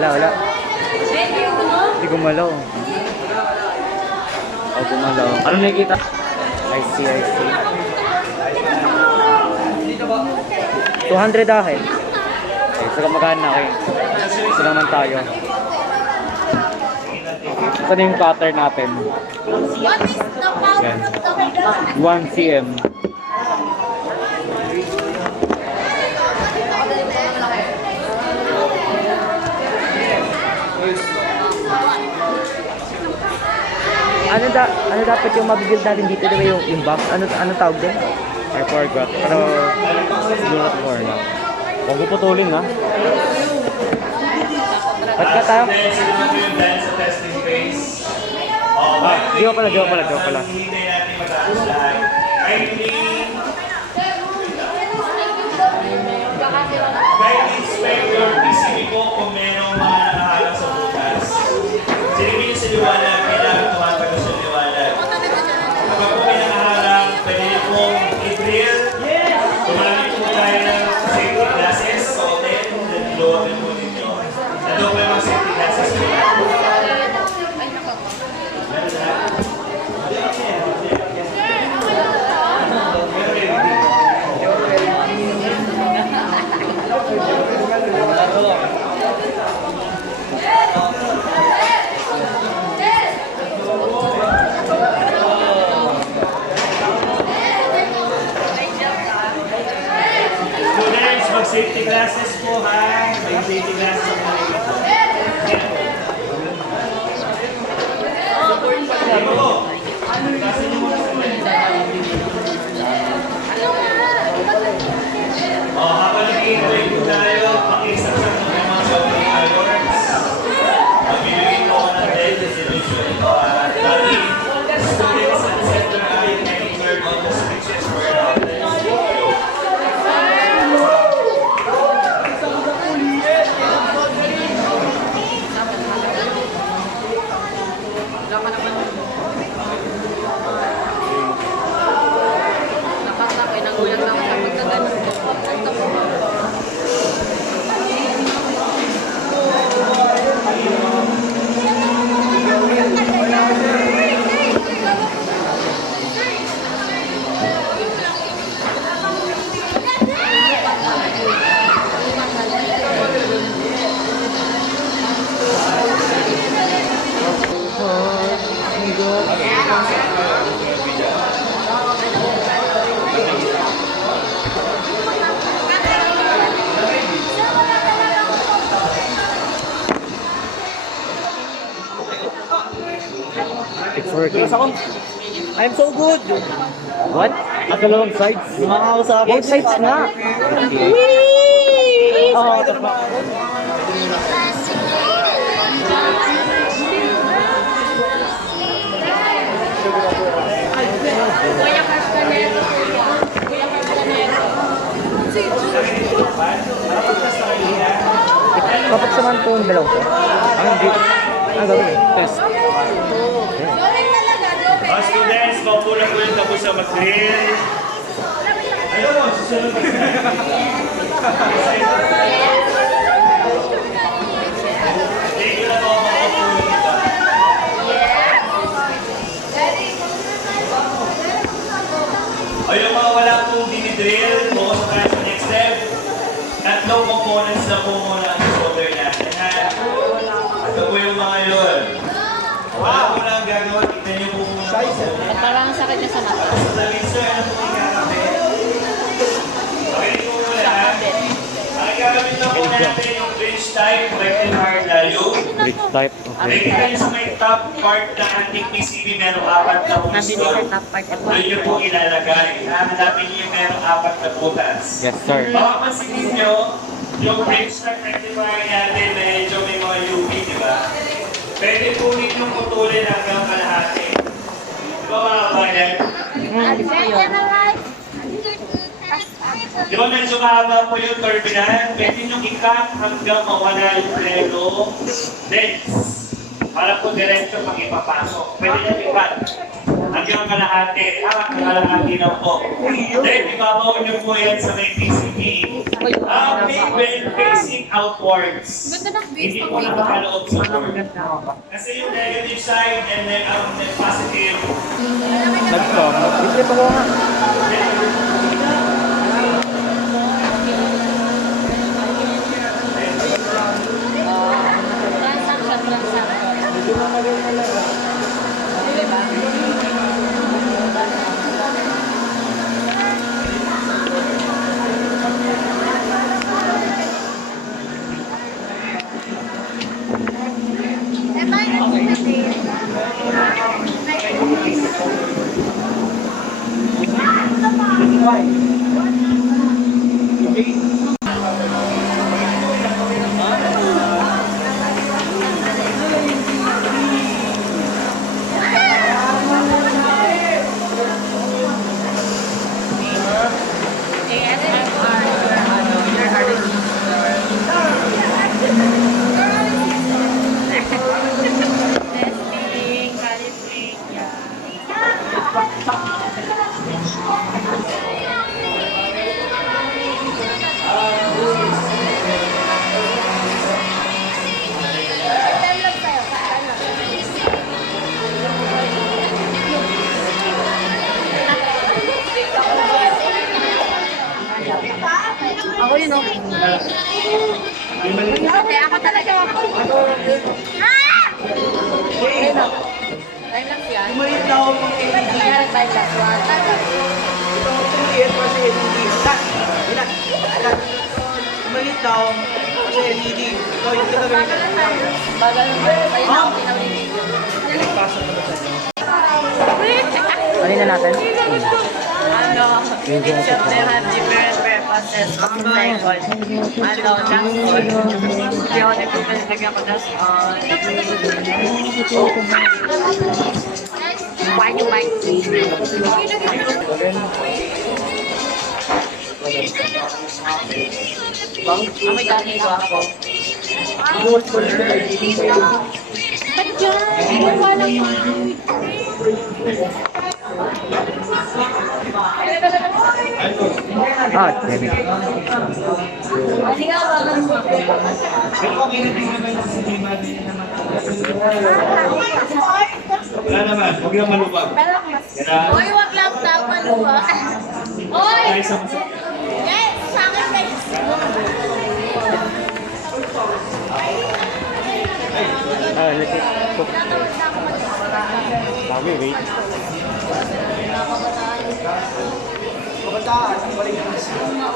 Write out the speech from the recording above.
Wala. Hindi gumalaw. Gumalaw. Ano nakikita? I see. 200 dahil. Okay, so magkano na kayo? Ito naman tayo. Ito na yung cutter natin. Yan. 1 cm. Ano dapat yung mabibuild natin dito, diba yung box? Ano tawag din? I forgot. Pero siguro for now. Huwag mo putulin, ha? Ba't ka tayo? Diwa pala. Guide inspector, PCB ko kung merong mga nakaharap sa butas. Silipin sa liwanag, kailangan tumatago sa liwanag. Kapag po may nakaharap, pwede niyo pong i-drill. Tumamit po tayo ng safety glasses. So then, luwagin po ninyo. Nandun po yung mga safety glasses ko. Safety glasses po, ha? May safety glasses ang nakikita. Habang nag-i-enjoy po tayo, pakisaksak ng mga shopping awards. Magbibigay po ako ng 10 resolution ito, ha? Dati, students at center ay nag-i-enjoy all the speeches for our It's working. I'm so good. What? Dalawang sides? Makakausap ako. Both sides nga. Oo, tama. Papagsaman po yung dalaw ko. Hindi. Gawin. Test. Mga students, maupo na po yung tapos sa mag-drill. Ayun mo, susunod ka na. Thank you na po mga po. O yung mga wala pong dinidrill, bukas na sa next step. Tatlong components na po muna ang solder natin. Ito po yung mga yun. Wala po lang gagawin. Tignan niyo po muna. Parang sakit niya sa mata. Sa laser, ano po yung gagawin? Okay po muna. Ang gagawin lang po natin yung bridge type, rectifier value. Bridge type. Okay. Rectifier sa may top part ng ating PCB, merong 4 na Nandito pulsor. sa top part ako. Doon niyo po ilalagay. Hanapin niyo yung merong 4 na butas. Yes, sir. Baka pansinin niyo, yung bridge type rectifier natin, medyo may mga UV, di ba? Pwede po ninyong putulin hanggang kalahati. Di ba mga kabayan? Di ba medyo mahaba po yung turbine? Pwede nyo i-cut hanggang mawala yung plego lens. Para po diretso pag ipapasok. Pwede nyo i-cut hanggang kalahati. Kalahati lang po. Then, ibabaw nyo po yan sa may PCB. Big bend facing outwards. Ganda ng base Hindi ng po base. nakakaloob sa board. Kasi yung negative side and then ang positive. Nag-stop. Isip ako nga. Ako yun, oh. Hindi, ako talaga ako. Time lapse yan. Umalit na ako pang LED. Hindi nga time lapse one. Ito ang 2 kasi LED. Umalit na ako kasi LED. Ikaw yung kinagaling ka. Bagal mo. Ayun na ako pinawin-video. Ano na natin? Ano, each of them have different purposes of cycle. Ano, that's all. Hindi ako nagpapalagyan ko, that's all. Why you might see? Amoy dati ko ako. Ba't dyan? Ginawa lang yun. Ah, damn it. Wala naman, huwag lang malubag. Kaya, Uy, wag lang daw maluwa. Uy! tayo sa masok. Yes! Sa akin guys! Ah, let's see. Bago, wait. Kabataan, balik na.